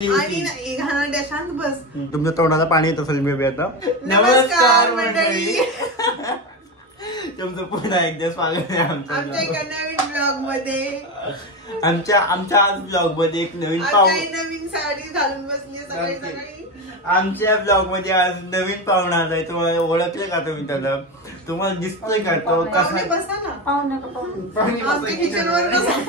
शांत बस. तुमच्या तोंडाला पाणी येत असेल मे आता. नमस्कार मंडळी. तुमचं पुन्हा एकदा स्वागत आहे आमच्या एका नवीन ब्लॉग मध्ये. आमच्या आज ब्लॉग मध्ये एक नवीन नवीन साडी घालून बसली सकाळी सकाळी. आमच्या ब्लॉग मध्ये आज नवीन पाहुणा आलाय. तुम्हाला ओळखले का तुम्ही त्याला? तुम्हाला दिसतोय का तो कसा? बसा ना आमच्या किचनवर बसा.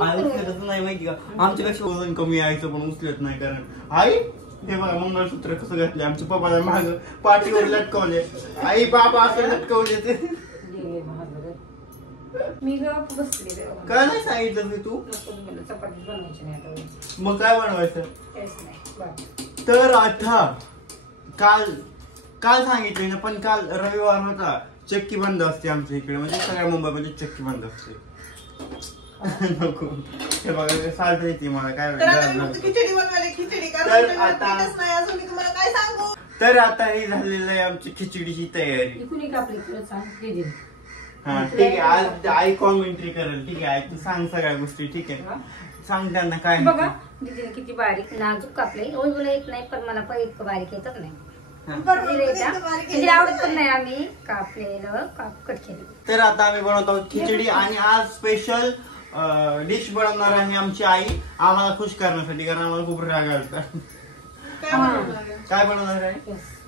नाही माहिती का आमच्यापेक्षा वजन कमी यायचं पण उचलत नाही. कारण आई हे बघा मंगळसूत्र कसं घातले. आमच्या पप्पाला माग पाठीवर लटकवले. आई बाबा असं लटकवले ते. मी बसले काय नाही सांगितलं मी तू? चपाती बनवायची नाही. मग काय बनवायचं? नाही तर आता काल सांगितलं ना, पण काल रविवार होता. चक्की बंद असते आमच्या इकडे, म्हणजे सगळ्या मुंबईमध्ये चक्की बंद असते. नको हे बघा साल्ट येते मला काय. खिचडी बनवायला खिचडी नाही अजून मी तुम्हाला काय सांगू. तर आता हे झालेलं आहे आमची खिचडीची तयारी. हा ठीक आहे. आज आई कॉमेंट्री करेल. ठीक आहे आई तू सांग सगळ्या गोष्टी. ठीक आहे सांग त्यांना काय. बघा दीदीने किती बारीक नाजूक कापले. ओळखूला येत नाही पण मला पण इतकं बारीक येतच नाही. आवडत पण नाही. आम्ही कापलेलं कट केलं. तर आता आम्ही बनवतो खिचडी आणि आज स्पेशल डिश बनवणार आहे आमची आई आम्हाला खुश करण्यासाठी. कारण आम्हाला खूप राग आला. काय बनवणार आहे?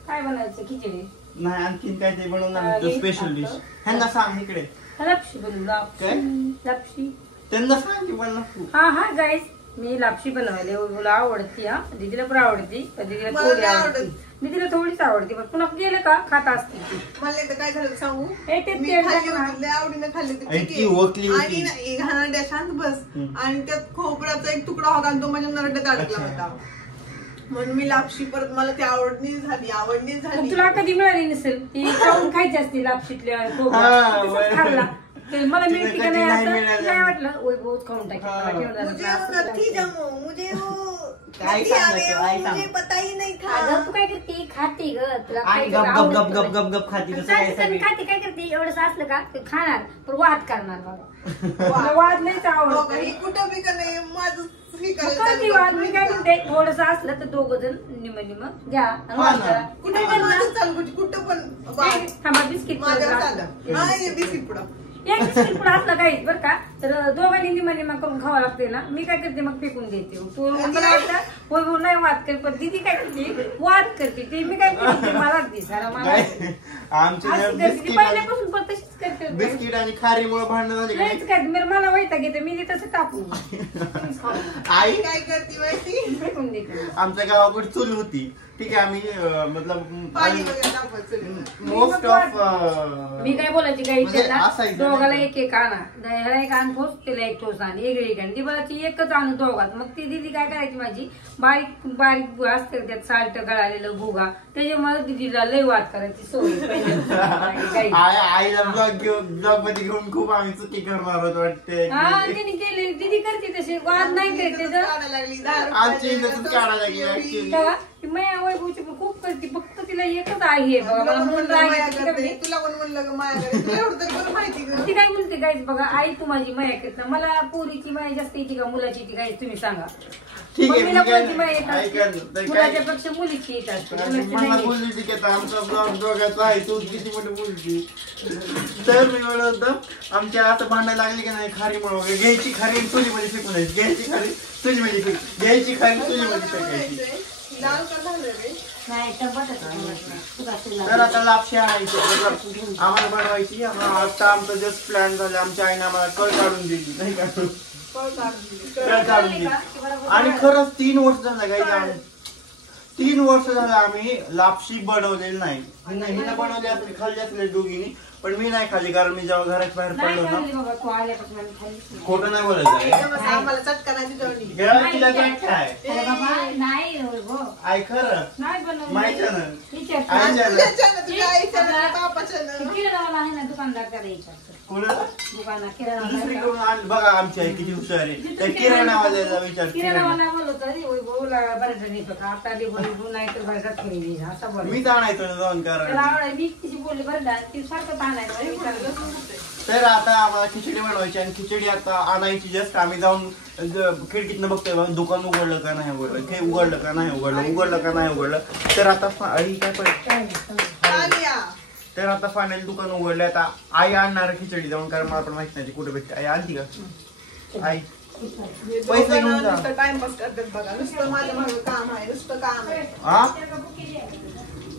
काय बनायचं? खिचडी नाही आणखीन काय ते बनवणार स्पेशल डिश. ह्यांना सांग इकडे. लापशी बनवू. लापशी त्यांना सांग की बनव. हा गाईस मी लापशी बनवायला ओळखूला आवडती. हा दीदीला पण आवडती. दीदीला थोडी आवडती. दीदीला थोडीच आवडती. पण पुन्हा गेलं का खाता असते. मला तर काय झालं सांगू. आवडीनं खाल्ली आणि घाणेरड्या शांत बस. आणि त्यात खोबऱ्याचा एक तुकडा होता आणि तो माझ्या नरड्यात अडकला होता. म्हणून मी लापशी परत मला ती आवडली झाली. तुला कधी मिळाली नसेल ती खाऊन खायची असते लापशीतल्या खाल्ला. मला मिळते का नाही असं नाही वाटलं. बहुत खाऊन तू काय करते? खाते ग. तुला खाते काय करते? एवढंच असलं का खाणार पण वाद करणार. मला वाद नाहीच आवडत. कुठं बी का नाही माझं वाद. मी काय करते थोडस असलं तर दोघ जण निम घ्या. कुठं पण थांबा बिस्किट बिस्किट पुढं एक बिस्किट पुढे असलं काहीच बरं का. तर दोघांनी निमा करून खावं लागते ना. मी काय करते मग फेकून देते. तू होय नाही वाद कर. पण दीदी काय करते वाद करते. ते मी काय करते मला दिसायला मला पहिल्यापासून पण तशीच करते. बिस्किट आणि खारीमुळे भांडण झाली काय. मला वैताग घेते. मी तसं टाकू. आई काय करते माहिती फेकून देते. आमच्या गावाकडे चूल होती. ठीक आहे आम्ही मतलब मोस्ट ऑफ मी काय बोलायची काही दोघाला एक आणा. ह्याला एक आण ठोस तिला एक ठोस आण एक आणि ती बोलायची एकच आणू दोघात. मग ती दिदी काय करायची माझी बारीक बारीक असते त्यात साल्ट गळालेलं भुगा त्याच्यामुळे दिदीला लय वाद करायची सोय. आईला ब्लॉग मध्ये घेऊन खूप आम्ही चुकी करणार होतो वाटते. हा तिने केली. दिदी करते तसे वाद नाही करते. आमची काढायला लागली. माया वैभवची पण खूप करते. फक्त तिला एकच आहे बघा. तुला कोण म्हणलं माहिती. ती काय म्हणते गाईज बघा. आई तू माझी माया करत ना. मला पोरीची माया जास्त येते का मुलाची येते गाईज तुम्ही सांगा. मुलाची माया येत असते. मुलाच्यापेक्षा मुलीची येत असते. आमचा ब्लॉग दोघांचा आहे. तू किती मोठी बोलती. तर मी म्हणतो आमच्या आता भांडायला लागली का नाही खारीमुळे घ्यायची खारी चुलीमध्ये फेकून द्यायची. घ्यायची खारी चुलीमध्ये घ्यायची खारी चुलीमध्ये फेकायची. तर आता लापशी आणायची आम्हाला बनवायची. आता आमचं जस्ट प्लॅन झालं. आमच्या आईने आम्हाला कळ काढून दिली नाही का. कळ काढून दिली. आणि खरंच 3 वर्ष झालं काही 3 वर्ष झालं आम्ही लापशी बनवलेली नाही. हिने बनवली असली खाल्ली असले दोघींनी. पण मी नाही खाल्ली कारण मी जेव्हा घराच्या बाहेर पडलो ना. खोटं नाही बोलायचं. आम्हाला चटका नाही आई खरं माहिती ना दुकानदार करायचं. बघा आमची आई किती हुशार आहे. त्या किराणावाल्याला विचार. किराणावाला बोलतो मी जाणायचो जाऊन कारण मी तिची बोलली बरं ती सारखं तर आता आम्हाला खिचडी बनवायची आणि खिचडी आता आणायची. जस्ट आम्ही जाऊन खिडकीतनं बघतोय दुकान उघडलं का नाही उघडलं, हे उघडलं का नाही उघडलं का नाही उघडलं. तर आता तर आता फायनली दुकान उघडलं. आता आई आणणार खिचडी जाऊन, कारण मला पण माहित नाही कुठे भेटते. आई आणती का? आई पैसे घेऊन जा. टाइमपास करतात बघा, नुसतं माझ्या मागं काम आहे, नुसतं काम आहे.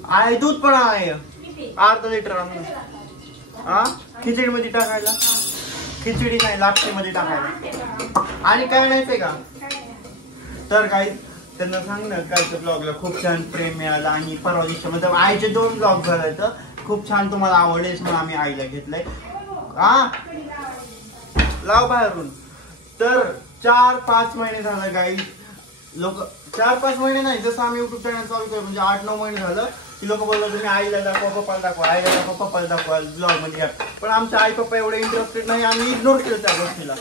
आहे दूध पण आहे अर्धा लिटर खिचडी मध्ये टाकायला. खिचडी नाही लापशी मध्ये टाकायला. आणि काय नाही का? तर काही त्यांना सांग ना, कालच्या ब्लॉगला खूप छान प्रेम मिळालं आणि परवा दिवशी मतलब आईचे 2 ब्लॉग झाले तर खूप छान तुम्हाला आवडलेच म्हणून आम्ही आईला घेतलंय. लाव बाहेरून. तर 4-5 महिने झालं गाई लोक, 4-5 महिने नाही, जसं आम्ही युट्यूब चॅनल चालू केलं म्हणजे 8-9 महिने झालं की लोक बोलतात तुम्ही आईला दाखवा, पप्पाला दाखवा, आईला दाखवा, पप्पाला दाखवा ब्लॉग मध्ये या. पण आमच्या आई पप्पा एवढे इंटरेस्टेड नाही, आम्ही इग्नोर केलं त्या गोष्टीला.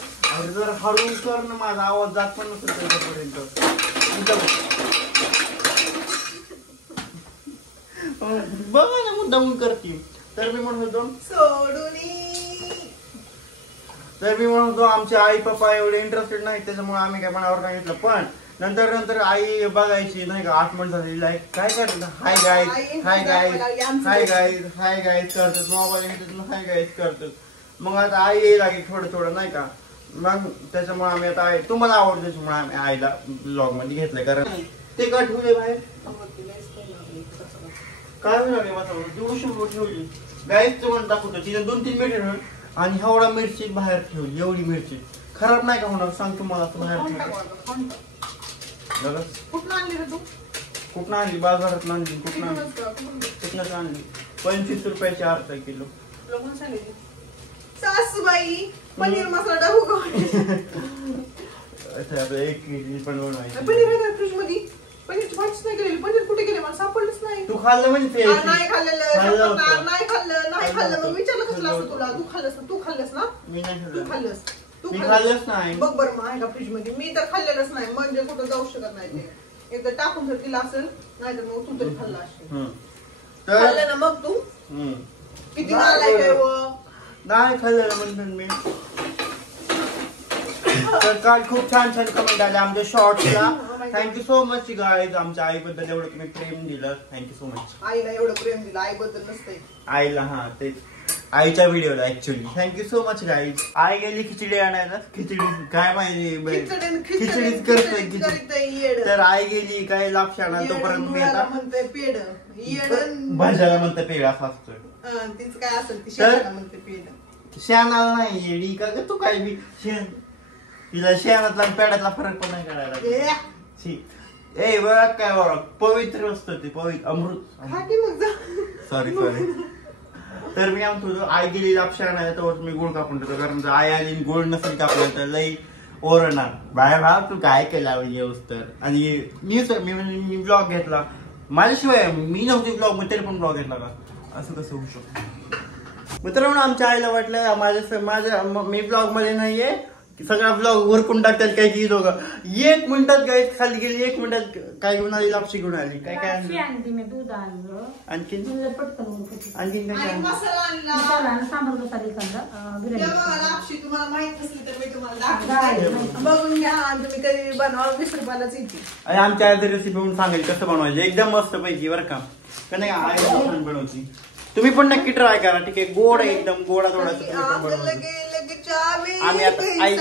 जर हळून कर ना, माझा आवाज जात पण नसेल त्याच्यापर्यंत. बघा ना मुद्दामून करते. तर मी म्हणत होतो आमचे आई पप्पा एवढे इंटरेस्टेड नाही, त्याच्यामुळे आम्ही काय मनावर नाही घेतलं. पण नंतर आई बघायची नाही का, 8 महिने झाले लाईक काय करतात, hi guys hi guys hi guys hi guys करतात, मोबाईल हाय गाईज करतात. मग आता आई येईल लागेल थोडं नाही का. मग त्याच्यामुळे आम्ही आता तुम्हाला आवडतं त्याच्यामुळे आम्ही आईला ब्लॉग मध्ये घेतलंय. कारण ते कट होते बाहेर काय ठेवली गाईज तुम्हाला दाखवतो. तिने 2-3 मिनिट आणि एवढा मिरची बाहेर ठेवली. एवढी मिरची खराब नाही का होणार सांग तुम्हाला. बाहेर कुठं आणली रे तू? कुठं आणली? बाजारात आणली. कुठं आणली? 25 रुपयाची अर्धा किलो. सासूबाई पनीर मसाला टाकू. 1 केजी पण बनवायची. पनीर आहे फ्रीज मध्ये. पनीरची भाजीच नाही केलेली. पनीर कुठे गेले मला सापडलंच नाही. तू खाल्लं म्हणजे नाही खाल्लेलं. नाही खाल्लं. मग विचारलं कसलं असं तुला? तू खाल्लंस ना? मी नाही तू खाल्लंस. मी खाल्लंच नाही. बघ बरं मग आहे का फ्रीज मध्ये? मी तर खाल्लेलंच नाही, म्हणजे कुठं जाऊ शकत नाही ते. एकदा टाकून जर तिला असेल नाही तर मग तू तरी खाल्ला असेल. खाल्लं ना मग तू? किती नालायक आहे व. नाही खाल्लेलं म्हणतो मी. तर काल खूप छान कमेंट आले आमच्या शॉर्ट्सला. Thank you so much guys. आमच्या आईबद्दल एवढं तुम्ही प्रेम दिलं, थँक्यू सो मच. आईला एवढं प्रेम दिलं, आईबद्दल नसतंय. आईला तेच आईच्या व्हिडिओला actually. Thank you so much guys. आई गेली खिचडी आणायला. खिचडी काय पाहिजे, खिचडीच करतोय. तर आई गेली काय लापशी आणायला, तोपर्यंत मी आता म्हणते पेड भाज्याला म्हणते पेड असं असतोय. तीच काय असेल ती शेणाला म्हणते पेड. शेणाला नाही येडी का तू काय बी. तिला शेणातला आणि पेड्यातला फरक पण नाही करायला. ए बघा काय बघा पवित्र असतं ते, पवित्र अमृत. सॉरी. तर मी म्हणतो आई गेली लापशी आणायला तर मी गुळ कापून देतो. कारण आई आली गुळ नसेल कापला तर लई ओरडणार, बाय भाव तू काय केला येऊस तर. आणि मी ब्लॉग घेतला माझ्याशिवाय, मी नव्हती ब्लॉग मध्ये तरी पण ब्लॉग घेतला का, असं कसं होऊ शकतं. मित्रांनो आमच्या आईला वाटलं माझ्या मी ब्लॉग मध्ये नाहीये, सगळा ब्लॉग वरकून टाकतात काय की दोघं. 1 मिनिटात गाय खाली गेली, 1 मिनिटात काय घेऊन आली, लापशी घेऊन आली. काय काय आणलं आणखीन काय तुम्हाला माहित नसली तर मी तुम्हाला बघून घ्या. तुम्ही कधी बनवा 20 रुपयालाच येते. आणि आमच्या आईची रेसिपी म्हणून सांगेल कसं बनवायचं, एकदम मस्त पैकी बरं का. नाही आई छान बनवती. तुम्ही पण नक्की ट्राय करा. ठीक आहे. गोड आहे एकदम, गोडा थोडासा. आम्ही आता आई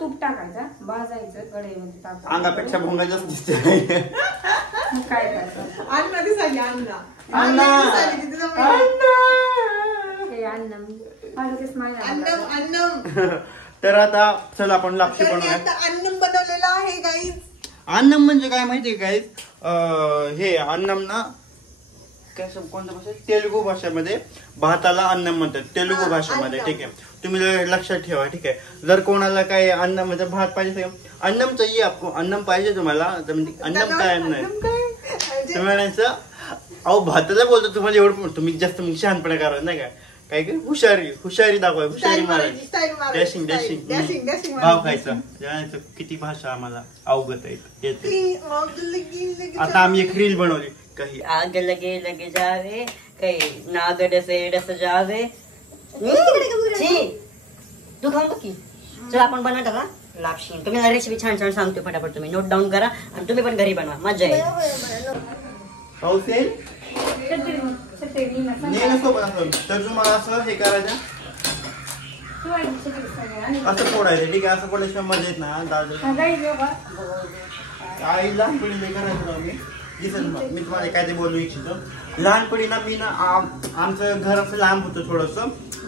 तूप टाकायचं, भाजायचं कढईमध्ये, अंगापेक्षा भोंगा जास्त दिसते. काय करायचं तर आता चला आपण लापशी बनवूया. अन्नम बनवलेलं आहे गाईज. अन्नम म्हणजे काय माहितीये गाईज, हे अन्नम ना काय कोणत्या भाषेत, तेलुगू भाषेमध्ये भाताला अन्नम म्हणतात, तेलुगू भाषेमध्ये. ठीक आहे, तुम्ही लक्षात ठेवा. ठीक आहे. जर कोणाला काय अन्न म्हणजे भात पाहिजे, अन्नम चाहिए आपको, अन्नम पाहिजे तुम्हाला, अन्नम काय अन्न आहे तुम्ही म्हणायचं. अहो भाताला बोलतो तुम्हाला एवढं, तुम्ही जास्त शहाणपणा करा नाही का. काय ग हुशारी दाखवाय हुशारी मारायची डॅशिंग भाव खायचा किती भाषा आम्हाला अवगत आहे. आता आम्ही एक रील बनवली काही आग लगे लगे जावे काही नाग डसे डस जावे तू खाऊन बघ की. चल आपण बनवा टाका लापशी. तुम्ही रेसिपी छान छान सांगतो फटाफट तुम्ही नोट डाऊन करा आणि तुम्ही पण घरी बनवा मजा येईल. तर तुम्हाला असं हे करायचं असं फोडायचं ठीक आहे. असं फोडायशिवाय मजा येत ना दादा आई लहानपणी करायचं आम्ही दिसत. मी तुम्हाला काय ते बोलू इच्छितो. लहानपणी ना मी ना आमचं घर असं लांब होतं थोडस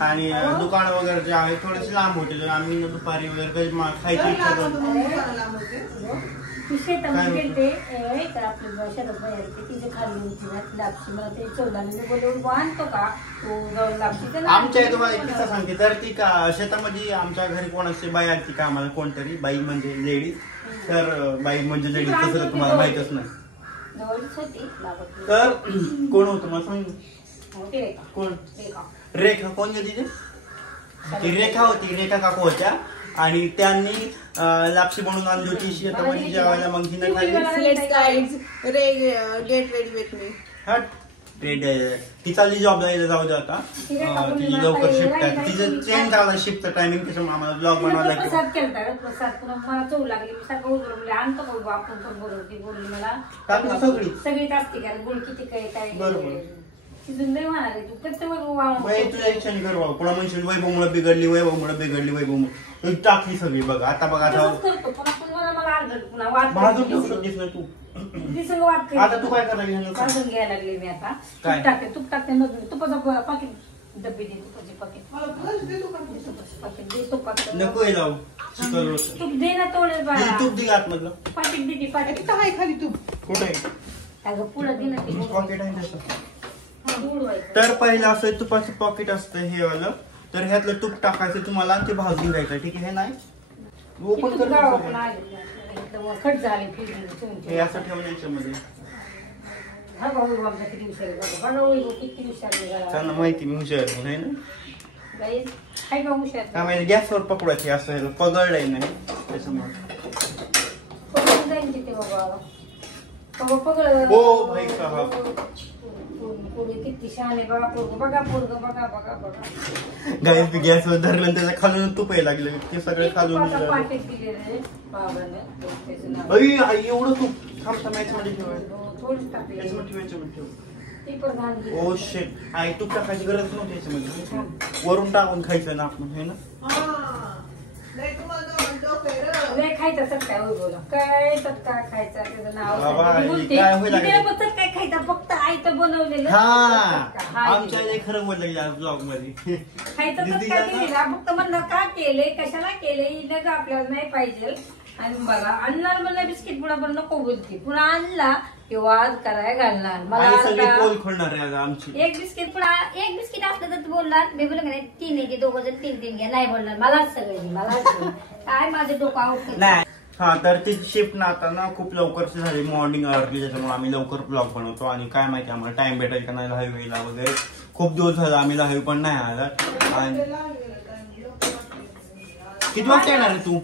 आणि दुकान वगैरे जे आहे थोडेसे लांब होते. आम्ही दुपारी वगैरे खायची इच्छा आमच्या तुम्हाला एक किस्सा सांगते. तर ती शेतामध्ये आमच्या घरी कोण असते बाई आली कामाला कोणतरी बाई म्हणजे लेडीज. तर बाई म्हणजे लेडीज तसं तुम्हाला माहितच नाही. तर कोण होतं मला सांग. कोण रेखा कोण होती ती रेखा होती. रेखा काकू होत्या आणि त्यांनी लापशी बनवून आणली होती शेतामध्ये जेवायला. मग तिने ती चालली जॉबला जाऊ दे आता. ती लवकर शिफ्ट आहे. तिचं चेंज झाला शिफ्टचा टायमिंग. त्याच्यामुळे आम्हाला ब्लॉग बनवायला सगळीच असते कारण गुळ किती काय बरोबर वैभव पुन्हा म्हणशील वैभवमुळे बिघडली वैभवमुळे टाकली सगळी. बघ आता बघ आता आता तू काय करायला घ्यायला लागले मी आता. तूप टाकते तुपाचं पाकिट डब्बी दे तुपाची पाकिट नको लावू तूप दे ना थोडं तूप दिलं आतमधलं पाकिट दे पाकिट खाली तूप कुठे आहे पुढं दे ना पॉकेट आहे तसं. तर पहिलं असं तुपाचं पॉकेट असतं हे वालं. तर ह्यातलं तूप टाकायचं तुम्हाला ते भाजून घ्यायचं ठीक आहे. नाही ओपन हे असं ठेवण्याच्या मध्ये त्यांना माहिती मी हुशार आहे ना. काय गॅसवर पकडवायची असं पगडलंय नाही त्याच्यामुळे. हो भाई गॅसवर धरलं त्याच्या खालून तूप यायला लागलं ते सगळं खालून. एवढं तूप थांबता याच्यामध्ये ठेवायचं. ओ शेट आई तूप टाकायची गरज नव्हती याच्यामध्ये. वरून टाकून खायचं ना आपण हे ना. खायचा चटका काय चटका खायचा त्याचं नाव काय खायचा फक्त आयतं बनवलेलं. आमच्या खरं बोललं ब्लॉग मध्ये खायचा चटका दिलेला फक्त म्हणलं का केले कशाला केले इथं आपल्याला नाही पाहिजे. आणि बघा आणणार मला बिस्किट पुन्हा पण नको बोलते पुन्हा आणला किंवा कराय घालणार मला एक बिस्किट पुन्हा एक बिस्किट असलं तर बोलणार मी बोल नाही 3 दोघं जण 3 घ्या नाही बोलणार मलाच सगळे मला काय माझं डोकं आवडत नाही. हा तर ती शिफ्ट ना आता ना खूप लवकरची झाली मॉर्निंग आवरली त्याच्यामुळे आम्ही लवकर ब्लॉग बनवतो. आणि काय माहिती आम्हाला टाइम भेटायला का नाही लाईव्हला वगैरे. खूप दिवस झाला आम्ही लाईव्ह पण नाही आला. आणि किती वाजता येणार आहे तू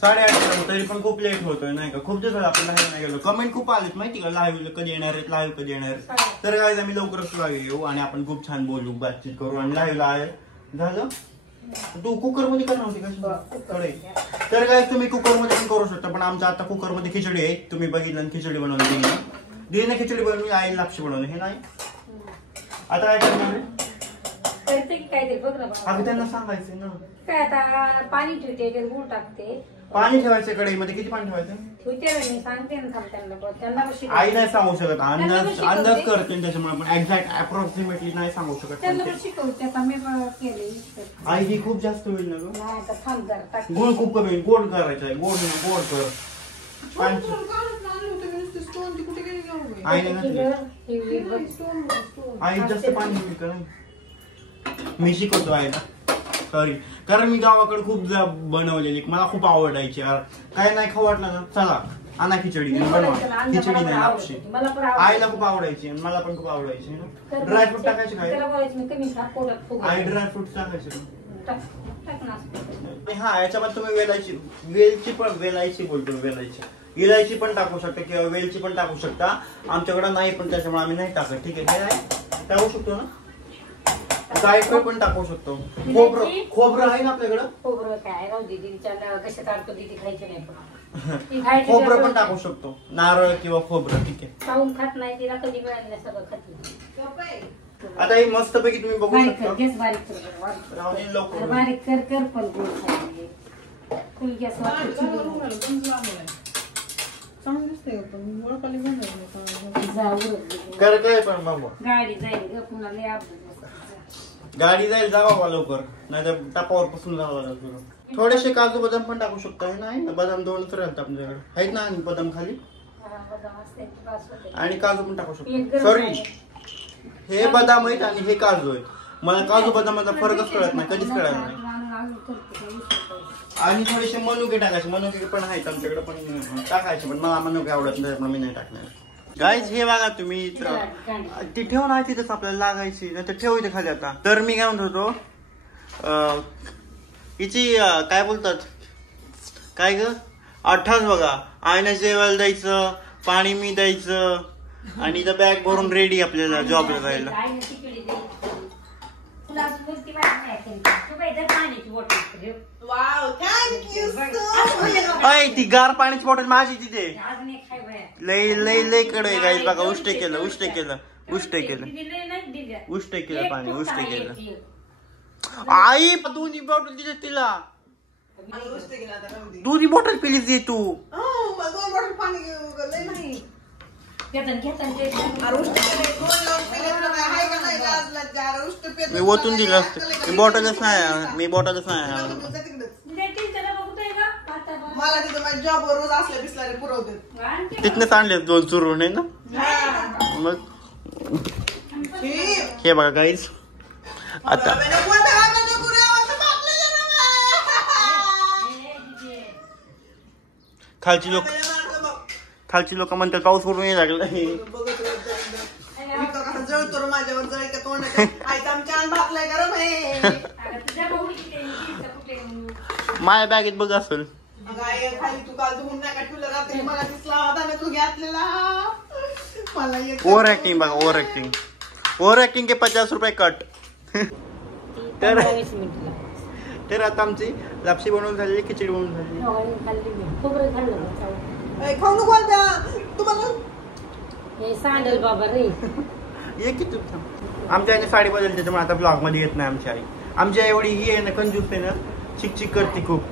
8:30 तरी पण खूप लेट होतोय नाही का. खूप दिवस आपण लाईव्ह नाही गेलो. कमेंट खूप आलेत माहिती का लाईव्ह कधी येणार आहेत लाईव्ह कधी येणार आहेत. तर काय आम्ही लवकरच लाईव्ह येऊ आणि आपण खूप छान बोलू बातचीत करू. आणि लाईव्हला आहे झालं. तू कुकर मध्ये करणार होती का. तर काय तुम्ही कुकर मध्ये पण करू शकता पण आमच्या आता कुकर मध्ये खिचडी आहे. तुम्ही बघितलं खिचडी बनवली दिदीने खिचडी बनवली आई लापशी बनवली हे नाही. आता काय करणार अगं त्यांना सांगायचं ना काय आता पाणी ठेवते गुळ टाकते. पाणी ठेवायचं कढईमध्ये किती पाणी ठेवायचं ठेवते मी सांगते ना त्यांना आई नाही सांगू शकत. अंदाज करते त्याच्यामुळे पण एक्झॅक्ट अप्रॉक्सिमेटली नाही सांगू शकत. आई ही खूप जास्त होईल ना गोड खूप कमी होईल. गोड करायचं आहे गोड कर. आई जास्त पाणी होईल का नाही. मी शिकवतो आईला सॉरी कारण मी गावाकडे खूप बनवलेली मला खूप आवडायची. काय नाही खाऊ वाटलं ना चला आणा खिचडी बनवा. खिचडी नाही लापशी आईला खूप आवडायची आणि मला पण खूप आवडायची ना. ड्रायफ्रूट टाकायचे काय आई ड्रायफ्रूट टाकायचे हा याच्यामध्ये तुम्ही वेलायची इलायची पण टाकू शकता किंवा वेलची पण टाकू शकता. आमच्याकडे नाही पण त्याच्यामुळे आम्ही नाही टाकत. ठीक आहे टाकू शकतो ना. जायफळ पण टाकू शकतो. खोबरं आहे ना आपल्याकडं. खोबरं पण टाकू शकतो. नारळ किंवा खोबरं. ठीक आहे खाऊन खात नाही तिला कधी मिळालं सगळं खाते. आता हे मस्त पैकी तुम्ही बघू शकता. बारीक कर पण फुल गॅस गाडी जाईल पुन्हा गाडी जाईल जावा लवकर नाही तर टापावर पासून जावं लागेल. थोडेसे काजू बदाम पण टाकू शकतो आहे ना. बदाम 2च राहतात आपल्याकडे आहेत ना बदाम खाली आणि काजू पण टाकू शकतो. सॉरी हे बदाम आहेत आणि हे काजू आहेत. मला काजू बदामाचा फरकच कळत नाही कधीच कळत नाही. आणि थोडेसे मनुके टाकायचे. मनुके पण आहेत आमच्याकडे पण टाकायचे पण मला मनुके आवडत नाही मी नाही टाकणार. गाईज हे बघा तुम्ही ती ठेव ना तिथंच आपल्याला लागायची नाही तर ठेव इथे खाली. आता तर मी काय म्हणत होतो हिची काय बोलतात काय ग अठ्ठाच बघा. आईने जेवायला द्यायचं पाणी मी द्यायचं आणि इथं बॅग भरून रेडी आपल्याला जॉबला जायला. ती गार पाण्याची बॉटल माझी तिथे लय लय लय कडे गाईज बघा. उष्टे केलं पाणी उष्टे केलं. आई दोन्ही बॉटल दिले तिला. दोन्ही बॉटल पिलीच दे तू. मी ओतून दिलं असतं. मी बॉटलच नाही मला तिथं माझ्या जॉबवर रोज असल्या बिसलारे पुरवते. तिथनंच आणले 2 चुरून आहे ना. मग हे बघा गाईज आता खालची लोक म्हणतात पाऊस पडून ये लागला. जळतो माझ्यावर जळ का तोंडाच्या आईचा आमच्या भाकलाय गरम आहे. माझ्या बॅगेत बघ असेल. खाली तू काल धुवून नका ठेवलं रात्री मला दिसला होता ना तू घेतलेला. मला ओव्हर ऍक्टिंग बघा ओव्हर ऍक्टिंग के 50 रुपये कट. तर आता आमची लापशी बनवून झालेली खिचडी बनवून झालेली. खाऊ नको तुम्हाला सांडल बाबा रे. ये की तू आमच्या आईने साडी बदलली त्याच्यामुळे आता ब्लॉग मध्ये येत नाही आमची आई. आमची आई एवढी ही आहे ना कंजूस आहे ना चिकचिक करते खूप.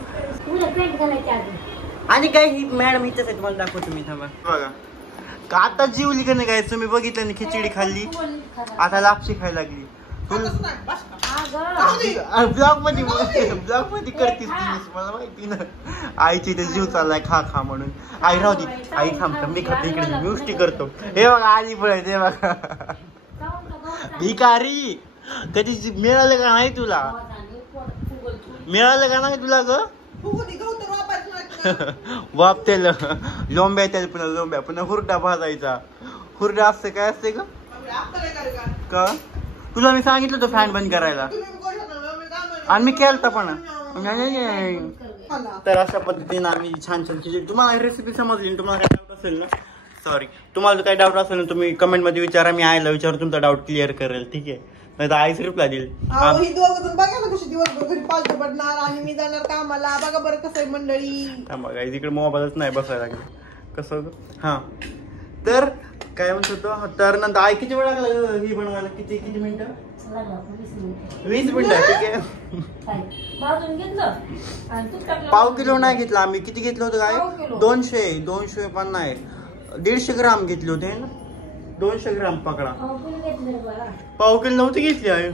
आणि काय ही मॅडम इथंच आहे तुम्हाला दाखवतो मी थांबा. बघा आता जीवली का नाही काय तुम्ही बघितलं ना खिचडी खाल्ली आता लापशी खायला लागली. ब्लॉग मध्ये करतीस मला माहिती ना. आईची इथे जीव चाललाय खा म्हणून. आई राहू दे आई थांबतो मी खातो इकडे मी उष्टी करतो. हे बघा आली पळत हे बघा भिकारी. कधी मिळालं का नाही तुला ग बाप त्याला लोंब्या पुन्हा हुरडा भाजायचा. हुरडा असते काय असते का तुला मी सांगितलं होतं फॅन बंद करायला आणि मी केलता पण. तर अशा पद्धतीने आम्ही छान खिचडी. तुम्हाला रेसिपी समजली तुम्हाला काय डाऊट असेल ना सॉरी तुम्हाला काही डाऊट असेल ना तुम्ही कमेंट मध्ये विचारा. मी आईला विचारून तुमचा डाऊट क्लिअर करेल. ठीक आहे नाही तर आईच रिप्लाय देईल. बघा ना कशी दिवसभर घरी पालतो पडणार आणि मी जाणार कामाला. बघा बरं कसं आहे मंडळी. बघा इकडे मोबाईलच नाही बसायला लागले कसं. हा तर काय म्हणत होतो तर नंतर आई किती वेळ लागला ही बनवायला किती मिनिटं 20 मिनिटं. ठीक आहे पाव किलो नाही घेतला आम्ही. किती घेतलं होतं काय 200 पण नाही 150 ग्राम घेतले होते ना. 200 ग्राम पकडा. पाव किलो नव्हती घेतली आहे.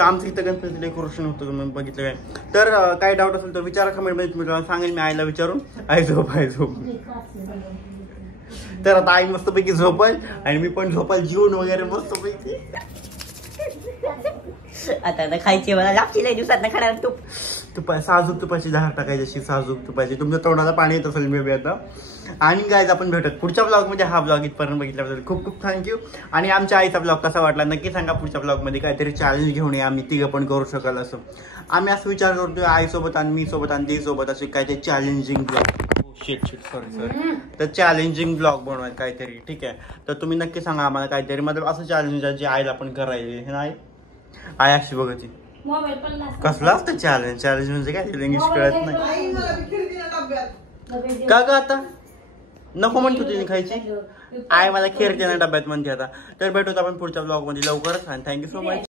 आमचं इथं गणपती डेकोरेशन होतं तुम्ही बघितलं काय. तर काय डाऊट असेल तर विचारा कमेंट मध्ये. तुम्ही सांगेल मी आईला विचारून. आई झोप तर आता आई मस्तपैकी झोपल आणि मी पण झोपाल जीवन वगैरे मस्तपैकी. आता खायची मला लापशी लय दिवसात ना खाणार तूप साजूक तुपाची धार टाकायची अशी साजूक तुपाची. तुमच्या तोंडाला पाणी येत असेल मे बी आता. आणि गाईज आपण भेटत पुढच्या ब्लॉगमध्ये. हा ब्लॉग इथपर्यंत बघितल्याबद्दल खूप खूप थँक्यू. आणि आमच्या आईचा ब्लॉग कसा वाटला नक्की सांगा. पुढच्या ब्लॉगमध्ये काहीतरी चॅलेंज घेऊन ये, आम्ही तिघं पण करू शकाल असं. आम्ही असं विचार करतोय आईसोबत आणि मी सोबत आणि ती सोबत असे काहीतरी चॅलेंजिंग ब्लॉग सॉरी तर चॅलेंजिंग ब्लॉग बनवाय काहीतरी. ठीक आहे, तर तुम्ही नक्की सांगा आम्हाला काहीतरी मतलब असं चॅलेंज जे आईला आपण करायचे नाही. आई अशी बघायची कसला असतं चॅलेंज. चॅलेंज म्हणजे काय इंग्लिश कळत नाही आई मला खिडकीच्या डब्यात का ग. आता नको म्हणतो तिने खायची. आई मला खीर देणार डब्यात म्हणते आता. तर भेटूत आपण पुढच्या ब्लॉग मध्ये लवकरच. आणि थँक्यू सो मच.